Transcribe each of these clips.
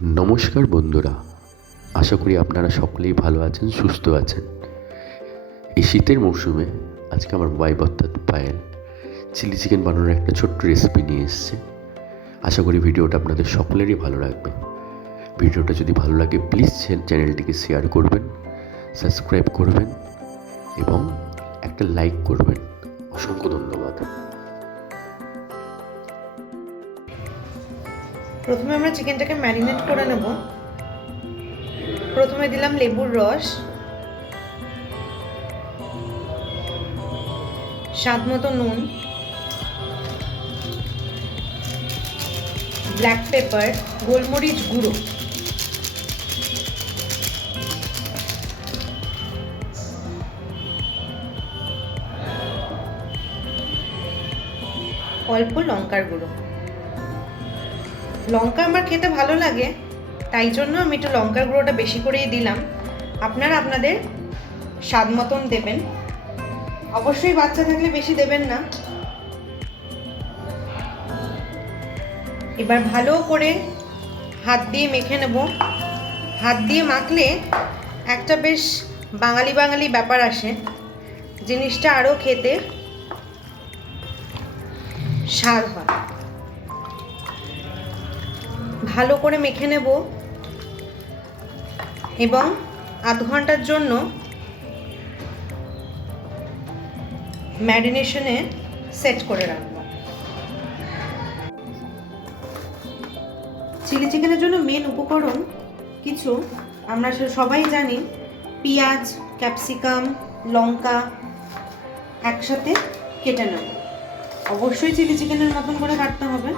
নমস্কার বন্ধুরা, আশা করি আপনারা সকলেই ভালো আছেন, সুস্থ আছেন। এই শীতের মরশুমে আজকে আমার ওয়াইফ অর্থাৎ পায়েল চিলি চিকেন বানানোর একটা ছোট্ট রেসিপি নিয়ে এসেছে। আশা করি ভিডিওটা আপনাদের সকলেরই ভালো লাগবে। ভিডিওটা যদি ভালো লাগে প্লিজ চ্যানেলটিকে শেয়ার করবেন, সাবস্ক্রাইব করবেন এবং একটা লাইক করবেন। অসংখ্য ধন্যবাদ। প্রথমে আমরা চিকেনটাকে ম্যারিনেট করে নেব। প্রথমে দিলাম লেবুর রস, স্বাদ মতো নুন, ব্ল্যাক পেপার, গোলমরিচ গুঁড়ো, অল্প লঙ্কার গুঁড়ো। লঙ্কা আমার খেতে ভালো লাগে, তাই জন্য আমি একটু লঙ্কার গুঁড়োটা বেশি করেই দিলাম। আপনারা আপনাদের স্বাদ মতন দেবেন, অবশ্যই বাচ্চা থাকলে বেশি দেবেন না। এবার ভালো করে হাত দিয়ে মেখে নেব। হাত দিয়ে মাখলে একটা বেশ বাঙালি বাঙালি ব্যাপার আসে, জিনিসটা আরও খেতে স্বাদ হয়। ভালো করে মেখে নেব এবং আধ ঘন্টার জন্য ম্যারিনেশনে সেট করে রাখব। চিলি চিকেনের জন্য মেন উপকরণ কিছু আমরা সবাই জানি, পেঁয়াজ, ক্যাপসিকাম, লঙ্কা একসাথে কেটে নেব। অবশ্যই চিলি চিকেনের মতন করে কাটতে হবে।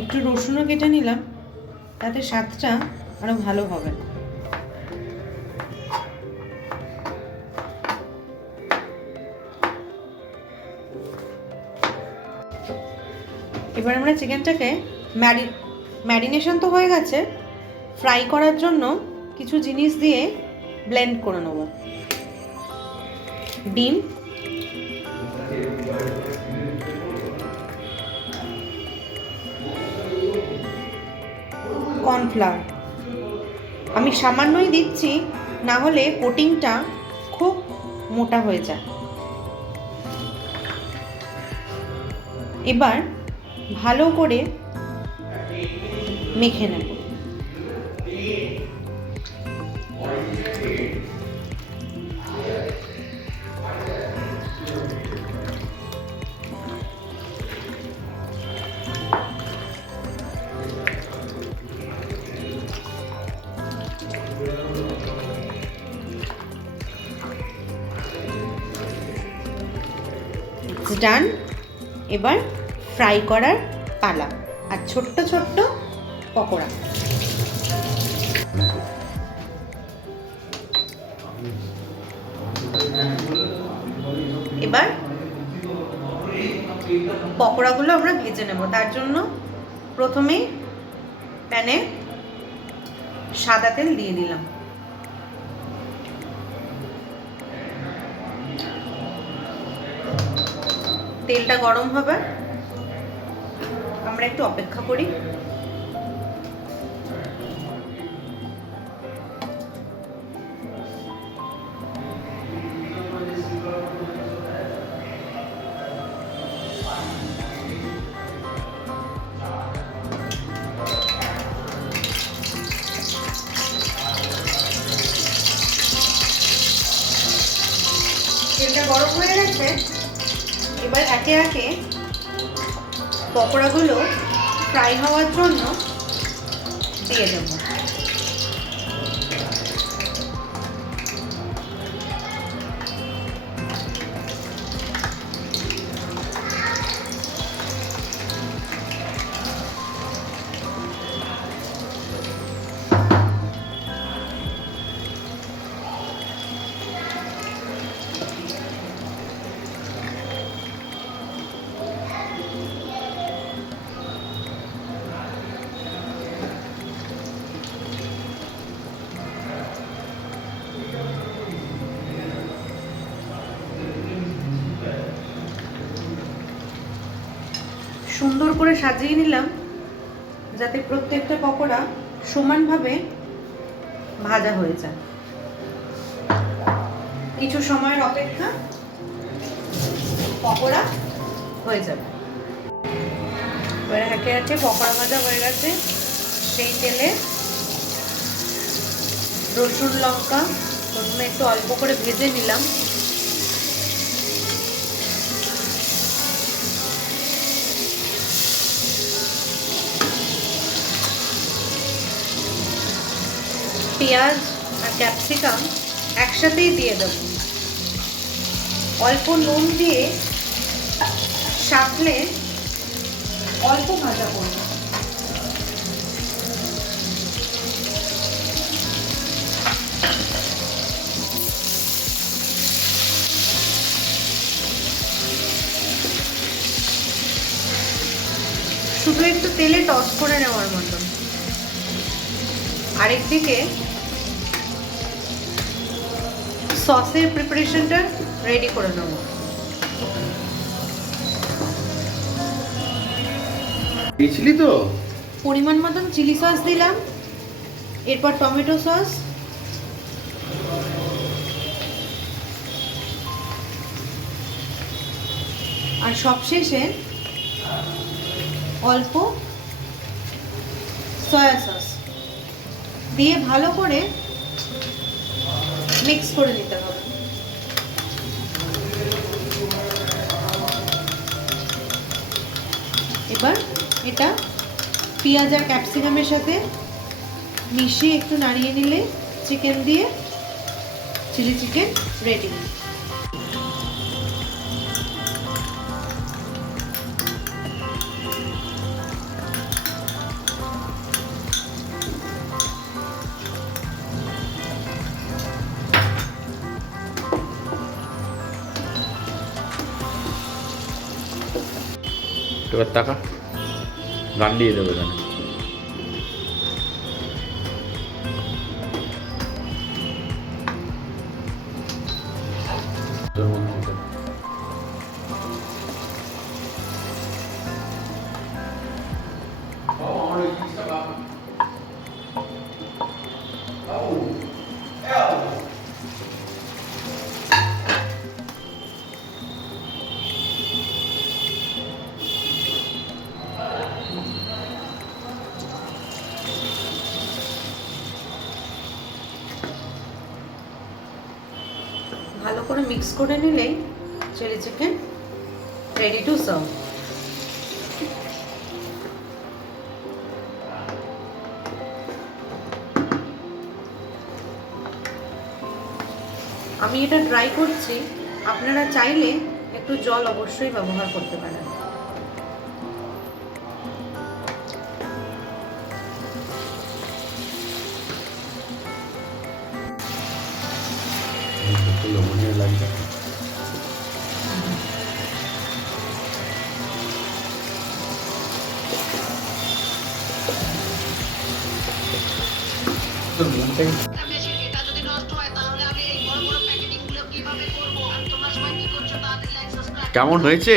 একটু রসুনও কেটে নিলাম, তাতে স্বাদটা আরো ভালো হবে। এবার আমরা চিকেনটাকে ম্যারিনেশন তো হয়ে গেছে, ফ্রাই করার জন্য কিছু জিনিস দিয়ে ব্লেন্ড করে নেব। ডিম, কর্নফ্লাওয়ার, আমি সামান্যই দিচ্ছি, না হলে কোটিংটা খুব মোটা হয়ে যায়। এবার ভালো করে মেখে নেব। ডান। এবার ফ্রাই করার পালা, আর ছোট্ট ছোট্ট পকোড়া। এবার পকোড়াগুলো আমরা ভেজে নেব। তার জন্য প্রথমে প্যানে সাদা তেল দিয়ে দিলাম। তেলটা গরম হবে, আমরা একটু অপেক্ষা করি। গরম হয়ে গেছে, এবার একে একে পকোড়াগুলো ফ্রাই হওয়ার জন্য দিয়ে দেব। সুন্দর করে সাজিয়ে নিলাম যাতে প্রত্যেকটা পকোড়া সমানভাবে ভাজা হয়ে যায়। কিছু সময়ের অপেক্ষা, পকোড়া হয়ে যাবে। এবার একে একে পকোড়া ভাজা হয়ে গেছে। সেই তেলে রসুন লঙ্কা প্রথমে একটু অল্প করে ভেজে নিলাম। পেঁয়াজ আর ক্যাপসিকাম একসাথেই দিয়ে দেব। অল্প নুন দিয়ে সাঁতলে অল্প ভাজা করব। শুধু একটু তেলে টস করে নেওয়ার মতন। আরেকদিকে সসের প্রিপারেশনটা রেডি করে নেব। দিয়েছিলি তো? পরিমাণ মতন চিলি সস দিলাম, এরপর টমেটো সস, আর সবশেষে অল্প সয়া সস দিয়ে ভালো করে মিক্স করে নিতে হবে। এবার এটা পেঁয়াজ আর ক্যাপসিকামের সাথে মিশিয়ে একটু নাড়িয়ে নিলে চিকেন দিয়ে চিলি চিকেন রেডি। এবার টাকা গান দিয়ে দেবে এখানে। ভালো করে মিক্স করে নিলেই chilli chicken ready to serve. আমি এটা ড্রাই করছি, আপনারা চাইলে একটু জল অবশ্যই ব্যবহার করতে পারেন। লবণীয় লাগবে। কেমন হয়েছে?